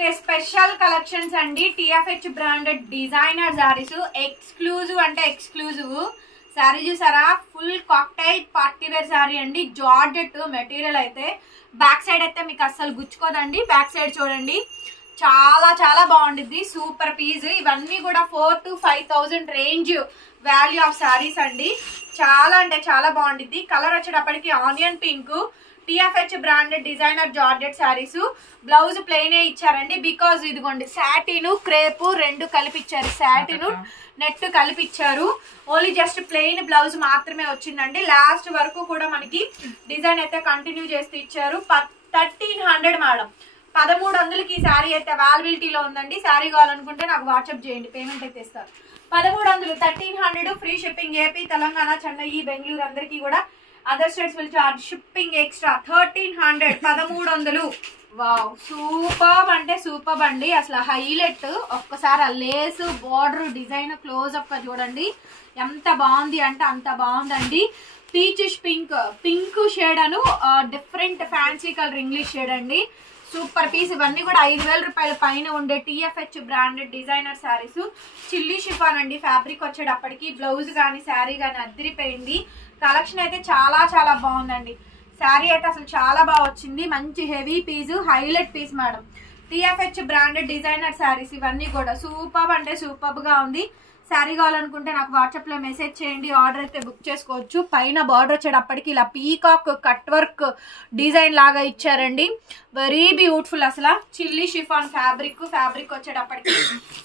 Day special collections అండి. TFH branded designer saris, exclusive అంటే exclusive sari చూసారా. Full cocktail party wear sari అండి. జార్జెట్ మెటీరియల్ అయితే బ్యాక్ సైడ్ అయితే మీకు అస్సలు గుచ్చుకోదండి. బ్యాక్ సైడ్ చూడండి, చాలా చాలా బాగుండిద్ది. Super piece. ఇవన్నీ కూడా 4,000 to 5,000 range value of saris అండి. చాలా అంటే చాలా బాగుండిద్ది. కలర్ వచ్చేటప్పటికి onion pink. TFH branded designer georgette saris. Blouse plain ఇచ్చారండి. బికాజ్ ఇదిగోండి సాటిన్ క్రేప్ రెండు కలిపిచ్చారు. సాటిన్ నెట్ కలిపిచ్చారు. ఓన్లీ జస్ట్ ప్లెయిన్ బ్లౌజ్ మాత్రమే వచ్చిందండి. లాస్ట్ వరకు కూడా మనకి డిజైన్ అయితే కంటిన్యూ చేస్తూ ఇచ్చారు. 1300 మేడం. 1300కి ఈ శారీ అయితే అవైలబిలిటీలో ఉందండి. శారీ కావాలనుకుంటే నాకు వాట్సాప్ చేయండి, పేమెంట్ అయితే ఇస్తారు. 1300 1300 free shipping. AP, Telangana, Chennai, Bengaluru అందరికీ కూడా. Other states will charge shipping extra. 1300 1300. Wow, super అంటే సూపర్ అండి. అసలు హైలైట్. ఒక్కసారి ఆ lace border design close up చూడండి, ఎంత బాగుంది అంటే అంత బాగుందండి. పీచిష్ పింక్, పింక్ షేడ్ అను different fancy colour English shade అండి. Super piece. ఇవన్నీ కూడా 5,000 రూపాయల పైన ఉండే TFH branded designer saris. Chilli chiffon అండి. ఫ్యాబ్రిక్ వచ్చేటప్పటికి బ్లౌజ్ కానీ శారీ కానీ అద్దరిపోయింది. కలెక్షన్ అయితే చాలా చాలా బాగుందండి. శారీ అయితే అసలు చాలా బాగా వచ్చింది. మంచి heavy piece, highlight piece madam. TFH branded designer saris ఇవన్నీ కూడా సూపర్ అంటే సూపర్ గా ఉంది. శారీ కావాలనుకుంటే నాకు వాట్సాప్ లో మెసేజ్ చేయండి, ఆర్డర్ అయితే బుక్ చేసుకోవచ్చు. పైన బార్డర్ వచ్చేటప్పటికి ఇలా పీకాక్ కట్ వర్క్ డిజైన్ లాగా ఇచ్చారండి. Very beautiful. అసలు చిల్లీ షిఫాన్ ఫ్యాబ్రిక్ వచ్చేటప్పటికి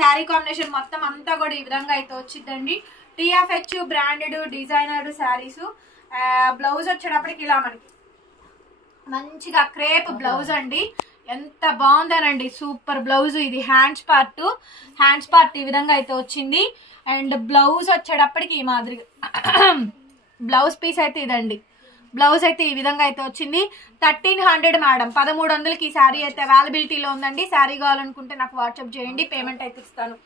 శారీ కాంబినేషన్ మొత్తం అంతా కూడా ఈ విధంగా అయితే వచ్చిందండి. TFH branded designer saris. Blouse వచ్చేటప్పటికి ఇలా మనకి మంచిగా క్రేప్ బ్లౌజ్ అండి. ఎంత బాగుందనండి, సూపర్ బ్లౌజ్. ఇది హ్యాండ్స్ పార్ట్ ఈ విధంగా అయితే వచ్చింది. అండ్ బ్లౌజ్ వచ్చేటప్పటికి ఈ మాదిరిగా బ్లౌజ్ పీస్ అయితే ఇదండి. బ్లౌజ్ అయితే ఈ విధంగా అయితే వచ్చింది. 1300 మేడం. 1300కి ఈ శారీ అయితే అవైలబిలిటీలో ఉందండి. శారీ కావాలనుకుంటే నాకు వాట్సాప్ చేయండి, పేమెంట్ అయితే ఇస్తాను.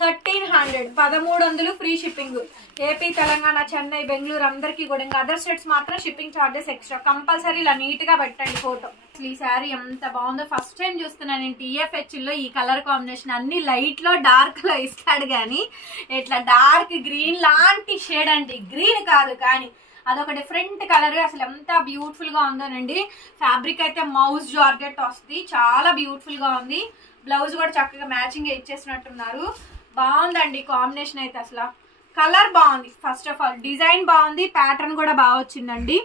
1300 1300 free shipping. AP, Telangana, Chennai, Bengaluru అందరికీ కూడా. ఇంకా అదర్ స్టేట్స్ మాత్రం షిప్పింగ్ ఛార్జెస్ ఎక్స్ట్రా. కంపల్సరీ ఇలా నీట్ గా పెట్టండి ఫోటో. ఈ శారీ ఎంత బాగుందో ఫస్ట్ టైం చూస్తున్నాను నేను. TFH లో ఈ కలర్ కాంబినేషన్ అన్ని లైట్ లో డార్క్ లో ఇస్తాడు కానీ ఇట్లా డార్క్ గ్రీన్ లాంటి షేడ్ అండి. గ్రీన్ కాదు కానీ అదొక డిఫరెంట్ కలర్. అసలు ఎంత బ్యూటిఫుల్ గా ఉందోనండి. ఫ్యాబ్రిక్ అయితే మౌస్ జార్జెట్ వస్తుంది. చాలా బ్యూటిఫుల్ గా ఉంది. బ్లౌజ్ కూడా చక్కగా మ్యాచింగ్ ఇచ్చేసినట్టున్నారు. బాగుందండి కాంబినేషన్ అయితే. అసలు కలర్ బాగుంది. ఫస్ట్ ఆఫ్ ఆల్ డిజైన్ బాగుంది, ప్యాటర్న్ కూడా బాగా వచ్చిందండి.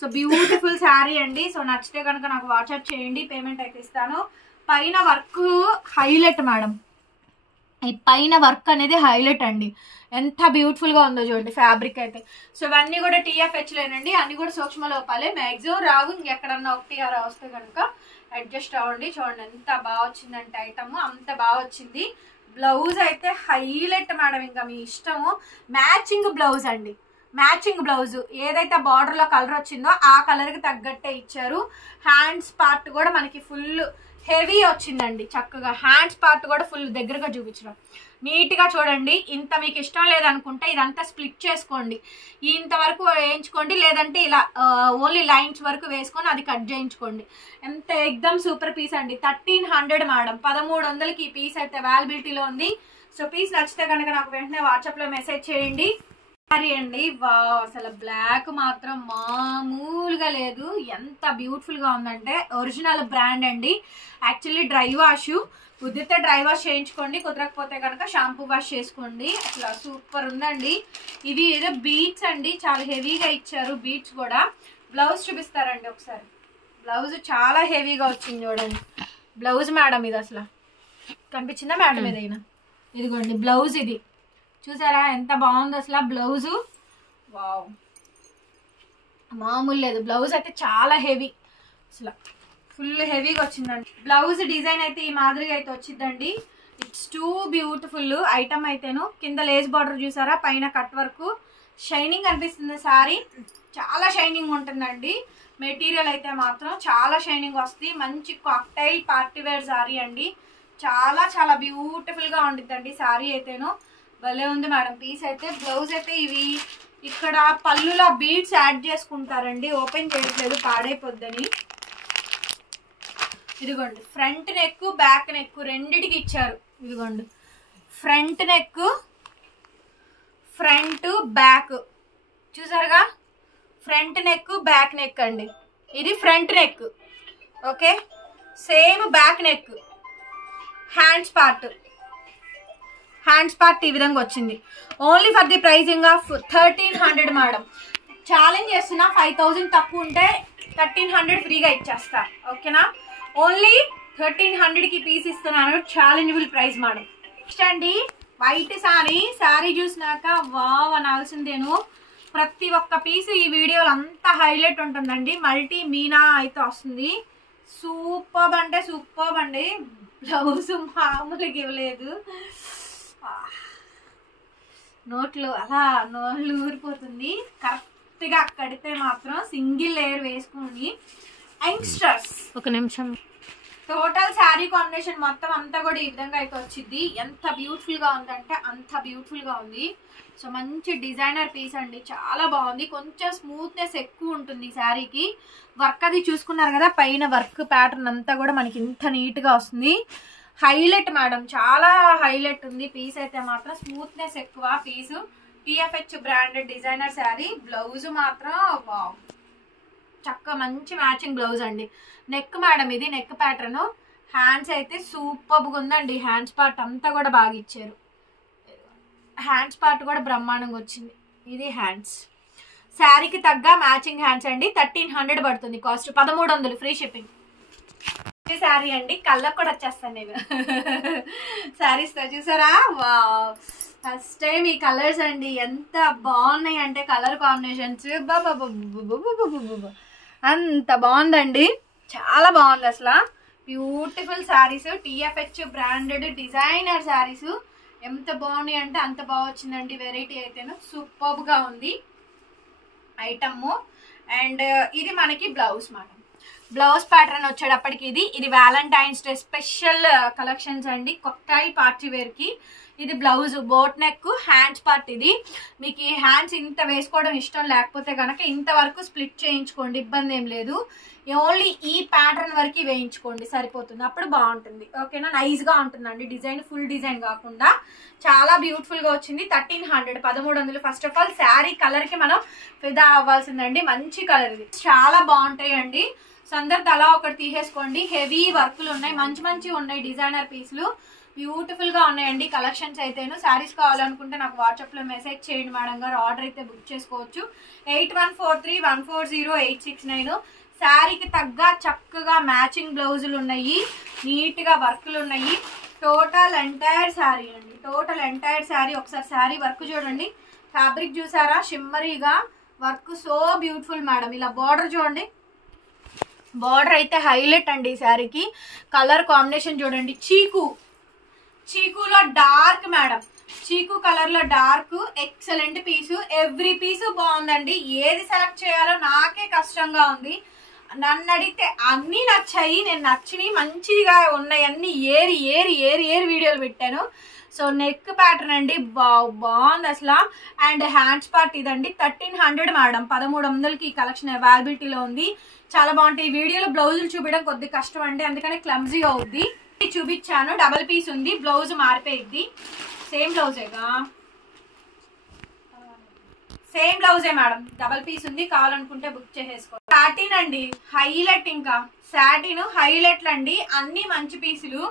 సో బ్యూటిఫుల్ శారీ అండి. సో నచ్చితే కనుక నాకు వాట్సాప్ చేయండి, పేమెంట్ అయితే ఇస్తాను. పైన వర్క్ హైలైట్ మేడం. ఈ పైన వర్క్ అనేది హైలైట్ అండి. ఎంత బ్యూటిఫుల్ గా ఉందో చూడండి ఫ్యాబ్రిక్ అయితే. సో ఇవన్నీ కూడా TFH లేనండి. అన్ని కూడా సూక్ష్మ లోపాలే. మ్యాక్సిమం రావు. ఇంకెక్కడన్నా ఒకటి అలా వస్తే కనుక అడ్జస్ట్ అవ్వండి. చూడండి ఎంత బాగా వచ్చిందంటే ఐటమ్ అంత బాగా వచ్చింది. బ్లౌజ్ అయితే హైలైట్ మేడం. ఇంకా మీ ఇష్టము. మ్యాచింగ్ బ్లౌజ్ అండి. మ్యాచింగ్ బ్లౌజ్ ఏదైతే బార్డర్ లో కలర్ వచ్చిందో ఆ కలర్ కి తగ్గట్టే ఇచ్చారు. హ్యాండ్స్ పార్ట్ కూడా మనకి ఫుల్ హెవీ వచ్చిందండి. చక్కగా హ్యాండ్స్ పార్ట్ కూడా ఫుల్ దగ్గరగా చూపించడం నీట్ గా చూడండి. ఇంత మీకు ఇష్టం లేదనుకుంటే ఇదంతా స్ప్లిట్ చేసుకోండి, ఇంతవరకు వేయించుకోండి. లేదంటే ఇలా ఓన్లీ లైన్స్ వరకు వేసుకొని అది కట్ చేయించుకోండి. ఎంత ఎక్దమ్ సూపర్ పీస్ అండి. 1300 మేడం. 1300కి ఈ పీస్ అయితే అవైలబిలిటీలో ఉంది. సో పీస్ నచ్చితే కనుక నాకు వెంటనే వాట్సాప్ లో మెసేజ్ చేయండి. సారీ అండి. వావ్, అసలు బ్లాక్ మాత్రం మామూలుగా లేదు. ఎంత బ్యూటిఫుల్ గా ఉందంటే ఒరిజినల్ బ్రాండ్ అండి. Actually dry wash. కుదిరితే డ్రై వాష్ చేయించుకోండి, కుదరకపోతే కనుక షాంపూ వాష్ చేసుకోండి. అసలు సూపర్ ఉందండి. ఇది ఏదో బీట్స్ అండి, చాలా హెవీగా ఇచ్చారు. బీట్స్ కూడా. బ్లౌజ్ చూపిస్తారండి ఒకసారి. బ్లౌజ్ చాలా హెవీగా వచ్చింది చూడండి. బ్లౌజ్ మేడం ఇది అసలు కనిపించిందా మేడం ఏదైనా? ఇదిగోండి బ్లౌజ్. ఇది చూసారా ఎంత బాగుంది అసలు బ్లౌజ్. వావ్, మామూలు లేదు. బ్లౌజ్ అయితే చాలా హెవీ, అసలు ఫుల్ హెవీగా వచ్చిందండి. బ్లౌజ్ డిజైన్ అయితే ఈ మాదిరిగా అయితే వచ్చిందండి. ఇట్స్ టూ బ్యూటిఫుల్ ఐటమ్ అయితేను. కింద లేస్ బార్డర్ చూసారా, పైన కట్ వర్క్. షైనింగ్ అనిపిస్తుంది సారీ. చాలా షైనింగ్ ఉంటుందండి. మెటీరియల్ అయితే మాత్రం చాలా షైనింగ్ వస్తుంది. మంచి కాక్టైల్ పార్టీ వేర్ సారీ అండి. చాలా చాలా బ్యూటిఫుల్ గా ఉండిద్దండి సారీ అయితేను. భలే ఉంది మేడం పీస్ అయితే. బ్లౌజ్ అయితే ఇవి ఇక్కడ పళ్ళులో బీడ్స్ యాడ్ చేసుకుంటారండి. ఓపెన్ చేయట్లేదు పాడైపోద్దని. ఇదిగోండి ఫ్రంట్ నెక్ బ్యాక్ నెక్ రెండిటికి ఇచ్చారు. ఇదిగోండి ఫ్రంట్ నెక్ ఫ్రంట్ బ్యాక్ చూసారుగా, ఫ్రంట్ నెక్ బ్యాక్ నెక్ అండి. ఇది front neck. Okay, same back neck. Hands part ఈ విధంగా వచ్చింది. Only for the pricing of 1300 madam. Challenge చేస్తున్నా, 5000 తక్కువ ఉంటే 1300 ఫ్రీగా ఇచ్చేస్తా. ఓకేనా, ఓన్లీ 1300కి పీస్ ఇస్తున్నాను. Challengeable price madam. నెక్స్ట్ అండి వైట్ శారీ చూసినాక వావ్ అనాల్సిందేను. ప్రతి ఒక్క పీస్ ఈ వీడియోలో అంతా హైలైట్ ఉంటుందండి. మల్టీ మీనా అయితే వస్తుంది. సూపర్ అంటే సూపర్ అండి. బ్లౌజ్ మామూలుగా ఇవ్వలేదు. నోట్లో అలా నోళ్ళు ఊరిపోతుంది. కరెక్ట్గా కడితే మాత్రం సింగిల్ లేయర్ వేసుకుని యంగ్స్టర్స్. ఒక నిమిషం. టోటల్ శారీ కాంబినేషన్ మొత్తం అంతా కూడా ఈ విధంగా అయితే వచ్చింది. ఎంత బ్యూటిఫుల్గా ఉందంటే అంత బ్యూటిఫుల్గా ఉంది. సో మంచి డిజైనర్ పీస్ అండి, చాలా బాగుంది. కొంచెం స్మూత్నెస్ ఎక్కువ ఉంటుంది శారీకి. వర్క్ అది చూసుకున్నారు కదా, పైన వర్క్ ప్యాటర్న్ అంతా కూడా మనకి ఇంత నీట్గా వస్తుంది. హైలైట్ మేడం, చాలా హైలైట్ ఉంది పీస్ అయితే మాత్రం. స్మూత్నెస్ ఎక్కువ పీసు. TFH branded designer sari. Blouse మాత్రం వావ్, చక్కగా మంచి మ్యాచింగ్ బ్లౌజ్ అండి. నెక్ మేడం ఇది నెక్ ప్యాటర్న్. హ్యాండ్స్ అయితే సూపర్గా ఉందండి. హ్యాండ్స్ పార్ట్ అంతా కూడా బాగా ఇచ్చారు. హ్యాండ్స్ పార్ట్ కూడా బ్రహ్మాండంగా వచ్చింది. ఇది హ్యాండ్స్. శారీకి తగ్గ మ్యాచింగ్ హ్యాండ్స్ అండి. 1300 పడుతుంది కాస్ట్. 1300 free shipping. శారీ అండి, కళ్ళకు కూడా వచ్చేస్తాను నేను శారీస్ తో. చూసారా, వావ్, ఫస్ట్ టైం ఈ కలర్స్ అండి. ఎంత బాగున్నాయి అంటే కలర్ కాంబినేషన్స్ అంత బాగుందండి. చాలా బాగుంది అసలు. Beautiful saris. TFH branded designer saris. ఎంత బాగున్నాయి అంటే అంత బాగా వచ్చిందండి. వెరైటీ అయితేను సూపర్ గా ఉంది ఐటమ్. అండ్ ఇది మనకి బ్లౌజ్ మాట. బ్లౌజ్ ప్యాటర్న్ వచ్చేటప్పటికి ఇది వ్యాలంటైన్స్ డే స్పెషల్ కలెక్షన్స్ అండి. కాక్టైల్ పార్టీ వేర్ కి ఇది blouse. Boat neck, hands part. ఇది మీకు ఈ హ్యాండ్స్ ఇంత వేసుకోవడం ఇష్టం లేకపోతే కనుక ఇంతవరకు స్ప్లిట్ చేయించుకోండి, ఇబ్బంది ఏం లేదు. ఓన్లీ ఈ ప్యాటర్న్ వరకు వేయించుకోండి సరిపోతుంది, అప్పుడు బాగుంటుంది. ఓకేనా, నైస్ గా ఉంటుందండి. డిజైన్ ఫుల్ డిజైన్ కాకుండా చాలా బ్యూటిఫుల్ గా వచ్చింది. 1300, 1300. First of all sari colour కి మనం ఫిదా అవ్వాల్సిందండి. మంచి కలర్ ఇది, చాలా బాగుంటాయండి. సో అందరు తలా ఒకటి తీసేసుకోండి. హెవీ వర్క్లు ఉన్నాయి, మంచి మంచి ఉన్నాయి డిజైనర్ పీసులు. బ్యూటిఫుల్ గా ఉన్నాయండి కలెక్షన్స్ అయితేను. శారీస్ కావాలనుకుంటే నాకు వాట్సాప్ లో మెసేజ్ చేయండి మేడం గారు. ఆర్డర్ అయితే బుక్ చేసుకోవచ్చు. 8143140869. శారీకి తగ్గ చక్కగా మ్యాచింగ్ బ్లౌజులు ఉన్నాయి, నీట్ గా వర్క్లు ఉన్నాయి. టోటల్ ఎంటైర్ శారీ అండి, టోటల్ ఎంటైర్ శారీ. ఒకసారి శారీ వర్క్ చూడండి. ఫ్యాబ్రిక్ చూసారా, షిమ్మరీగా వర్క్. So beautiful madam. ఇలా బార్డర్ చూడండి, బార్డర్ అయితే హైలైట్ అండి ఈ శారీకి. కలర్ కాంబినేషన్ చూడండి, చీకులో డార్క్ మేడం. చీకు కలర్ లో డార్క్. ఎక్సలెంట్ పీసు. ఎవ్రీ పీసు బాగుందండి. ఏది సెలెక్ట్ చేయాలో నాకే కష్టంగా ఉంది. నన్ను అడిగితే అన్నీ నచ్చాయి. నేను నచ్చినవి మంచిగా ఉన్నాయి అన్ని ఏరి ఏరి ఏరి ఏరి వీడియోలు పెట్టాను. సో నెక్ ప్యాటర్న్ అండి, బాగుంది అసలు. అండ్ హ్యాండ్స్ పార్ట్ ఇదండి. 1300 మేడం. 1300కి ఈ కలెక్షన్ అవైలబిలిటీలో ఉంది. చాలా బాగుంటాయి. ఈ వీడియోలో బ్లౌజులు చూపించడం కొద్దిగా కష్టం అండి, అందుకని క్లమ్జీగా అవుద్ది. చూపించాను. డబల్ పీస్ ఉంది, బ్లౌజ్ మారిపోయిద్ది. సేమ్ బ్లౌజేగా, సేమ్ బ్లౌజే మేడం. డబల్ పీస్ ఉంది, కావాలనుకుంటే బుక్ చేసేసుకో. సాటిన్ అండి, హైలైట్. ఇంకా సాటిన్ హైలైట్లు అండి. అన్ని మంచి పీసులు,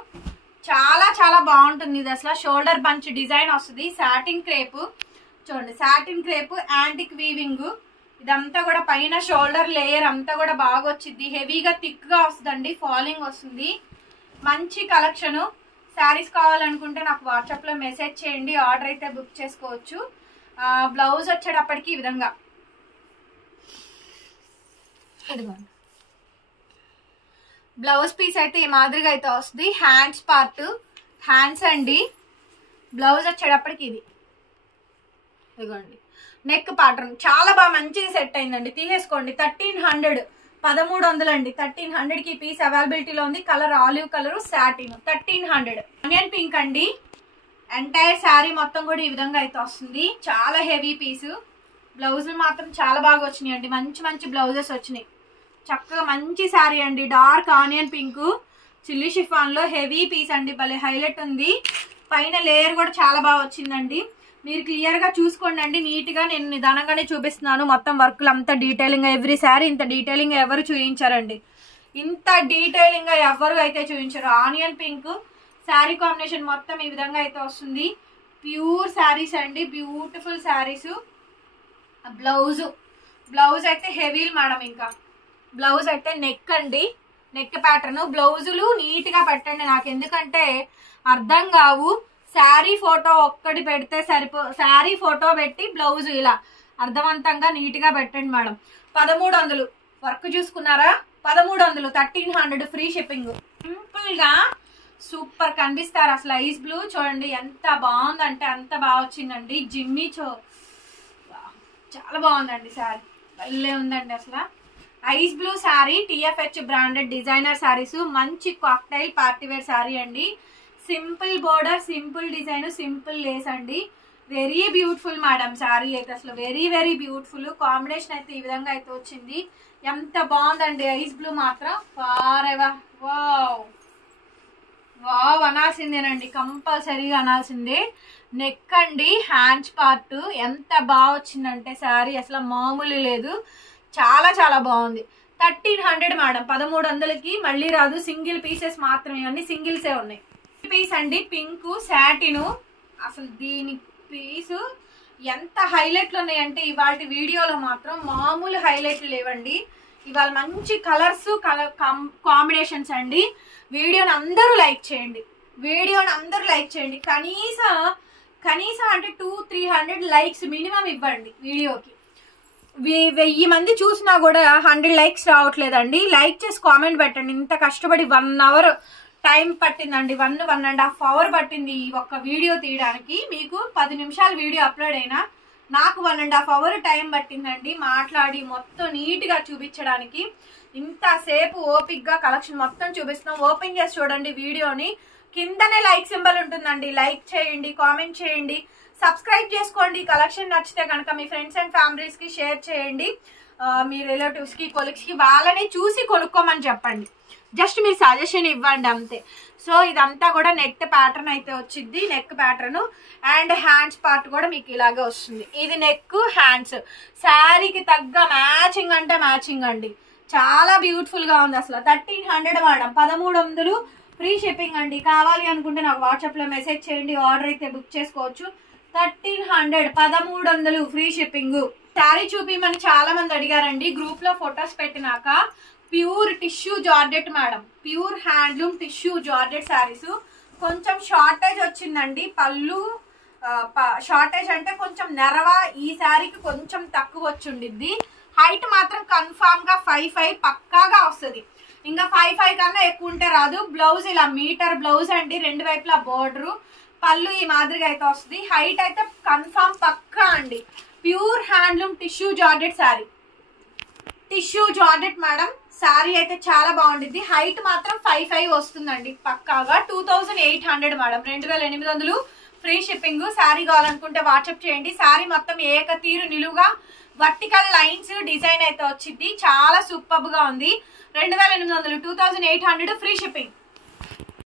చాలా చాలా బాగుంటుంది ఇది అసలు. షోల్డర్ బంచ్ డిజైన్ వస్తుంది. సాటిన్ క్రేప్ చూడండి, సాటిన్ క్రేప్ యాంటిక్ వీవింగ్. ఇదంతా కూడా పైన షోల్డర్ లేయర్ అంతా కూడా బాగా వచ్చింది. హెవీగా థిక్ గా వస్తుందండి, ఫాలింగ్ వస్తుంది. మంచి కలెక్షన్. శారీస్ కావాలనుకుంటే నాకు వాట్సాప్ లో మెసేజ్ చేయండి, ఆర్డర్ అయితే బుక్ చేసుకోవచ్చు. బ్లౌజ్ వచ్చేటప్పటికి ఈ విధంగా ఇదిగోండి. బ్లౌజ్ పీస్ అయితే ఈ మాదిరిగా అయితే వస్తుంది. హ్యాండ్స్ పార్ట్, హ్యాండ్స్ అండి. బ్లౌజ్ వచ్చేటప్పటికి ఇది ఇదిగోండి. నెక్ ప్యాటర్న్ చాలా బాగా మంచిగా సెట్ అయిందండి. తీసేసుకోండి. 1300, 1300 అండి. 1300కి పీస్ అవైలబిలిటీలో ఉంది. Colour olive colour, satin. 1300. Onion pink అండి. ఎంటైర్ శారీ మొత్తం కూడా ఈ విధంగా అయితే వస్తుంది. చాలా హెవీ పీసు. బ్లౌజులు మాత్రం చాలా బాగా వచ్చినాయి అండి. మంచి మంచి బ్లౌజెస్ వచ్చినాయి. చక్కగా మంచి శారీ అండి. Dark onion pink. Chilli chiffon లో హెవీ పీస్ అండి, భలే హైలైట్ ఉంది. పైన లేయర్ కూడా చాలా బాగా వచ్చిందండి. మీరు క్లియర్ గా చూసుకోండి అండి. నీట్ గా నేను నిదానంగానే చూపిస్తున్నాను. మొత్తం వర్క్లు అంతా డీటెయిలింగ్, ఎవ్రీ శారీ ఇంత డీటెయిలింగ్ ఎవరు చూపించారండి, ఇంత డీటెయిలింగ్ గా ఎవరు అయితే చూపించారు. ఆనియన్ పింక్ శారీ కాంబినేషన్ మొత్తం ఈ విధంగా అయితే వస్తుంది. ప్యూర్ శారీస్ అండి, బ్యూటిఫుల్ శారీస్. బ్లౌజ్ అయితే హెవీ మేడం. ఇంకా బ్లౌజ్ అయితే నెక్ అండి, నెక్ ప్యాటర్న్. బ్లౌజులు నీట్ గా పెట్టండి నాకు, ఎందుకంటే అర్థం కావు. శారీ ఫోటో ఒక్కటి పెడితే శారీ ఫోటో పెట్టి బ్లౌజ్ ఇలా అర్థవంతంగా నీట్ గా పెట్టండి మేడం. 1300 వర్క్ చూసుకున్నారా, 1300, 1300 ఫ్రీ షిప్పింగ్. సింపుల్ గా సూపర్ కనిపిస్తారు అసలు. ఐస్ బ్లూ చూడండి ఎంత బాగుందంటే అంత బాగా వచ్చిందండి. జిమ్మి చాలా బాగుందండి శారీ, భలే ఉందండి అసలు. Ice blue sari, TFH branded designer saris. మంచి కాక్టైల్ పార్టీ వేర్ శారీ అండి. Simple border, simple design, simple Lay's అండి. వెరీ బ్యూటిఫుల్ మేడం శారీ అయితే అసలు, వెరీ వెరీ బ్యూటిఫుల్. కాంబినేషన్ అయితే ఈ విధంగా అయితే వచ్చింది. ఎంత బాగుందండి ఐస్ బ్లూ మాత్రం. వావ్ వావ్ అనాల్సిందేనండి, కంపల్సరీగా అనాల్సిందే. నెక్ అండి, హ్యాండ్స్ పార్ట్ ఎంత బాగా వచ్చిందంటే శారీ అసలు మామూలు లేదు. చాలా చాలా బాగుంది. 1300 మేడం, 1300కి మళ్ళీ రాదు. సింగిల్ పీసెస్ మాత్రమే, అన్ని సింగిల్సే ఉన్నాయి. పీస్ అండి, పింక్ సాటిన్. అసలు దీని పీసు ఎంత హైలైట్లు ఉన్నాయంటే ఇవాళ వీడియోలో మాత్రం మామూలు హైలైట్లు లేవండి. ఇవాళ మంచి కలర్స్, కాంబినేషన్స్ అండి. వీడియోని అందరూ లైక్ చేయండి, కనీసం అంటే 200-300 లైక్స్ మినిమం ఇవ్వండి వీడియోకి. 1000 మంది చూసినా కూడా 100 లైక్స్ రావట్లేదండి. లైక్ చేసి కామెంట్ పెట్టండి. ఇంత కష్టపడి 1 అవర్ టైం పట్టిందండి, 1.5 అవర్ పట్టింది ఈ ఒక్క వీడియో తీయడానికి. మీకు 10 నిమిషాల వీడియో అప్లోడ్ అయినా నాకు 1.5 అవర్ టైం పట్టిందండి మాట్లాడి మొత్తం నీట్ గా చూపించడానికి. ఇంతసేపు ఓపిక్ గా కలెక్షన్ మొత్తం చూపిస్తున్నాం. ఓపెన్ చేసి చూడండి వీడియోని, కిందనే లైక్ సింబల్ ఉంటుందండి. లైక్ చేయండి, కామెంట్ చేయండి, సబ్స్క్రైబ్ చేసుకోండి. కలెక్షన్ నచ్చితే కనుక మీ ఫ్రెండ్స్ అండ్ ఫ్యామిలీస్ కి షేర్ చేయండి. మీ రిలేటివ్స్ కి, కొలీగ్స్ కి వాళ్ళని చూసి కొనుక్కోమని చెప్పండి. జస్ట్ మీరు సజెషన్ ఇవ్వండి అంతే. సో ఇదంతా కూడా నెక్ ప్యాటర్న్ అయితే వచ్చింది. Neck pattern and hands part కూడా మీకు ఇలాగే వస్తుంది. ఇది నెక్, హ్యాండ్స్. శారీకి తగ్గ మ్యాచింగ్ అంటే మ్యాచింగ్ అండి. చాలా బ్యూటిఫుల్ గా ఉంది అసలు. 1300 మేడం, 1300 ఫ్రీ షిప్పింగ్ అండి. కావాలి అనుకుంటే నాకు వాట్సాప్ లో మెసేజ్ చేయండి, ఆర్డర్ అయితే బుక్ చేసుకోవచ్చు. 1300, 1300 ఫ్రీ షిప్పింగ్. శారీ చూపిమని చాలా మంది అడిగారండి గ్రూప్ లో ఫొటోస్ పెట్టినాక. Pure tissue georgette madam, pure handloom tissue georgette saris. కొంచెం షార్టేజ్ వచ్చిందండి పళ్ళు. షార్టేజ్ అంటే కొంచెం నెరవ ఈ శారీకి కొంచెం తక్కువ వచ్చిండిద్ది. హైట్ మాత్రం కన్ఫామ్ గా 5'5" పక్కాగా వస్తుంది. ఇంకా 5'5" కన్నా ఎక్కువ ఉంటే రాదు. బ్లౌజ్ ఇలా మీటర్ బ్లౌజ్ అండి, 2 వైపులా బోర్డరు. పళ్ళు ఈ మాదిరిగా అయితే వస్తుంది. హైట్ అయితే కన్ఫామ్ పక్కా అండి. Pure handloom tissue georgette sari, tissue georgette madam. Sari అయితే చాలా బాగుంటుంది. హైట్ మాత్రం 5'5" వస్తుందండి పక్కాగా. 2800 మేడం, 2800 ఫ్రీ షిప్పింగ్. శారీ కావాలనుకుంటే వాట్సాప్ చేయండి. శారీ మొత్తం ఏక తీరు నిలువుగా వర్టికల్ లైన్స్ డిజైన్ అయితే వచ్చింది. చాలా సూపర్ గా ఉంది. 2800, 2800 ఫ్రీ షిప్పింగ్.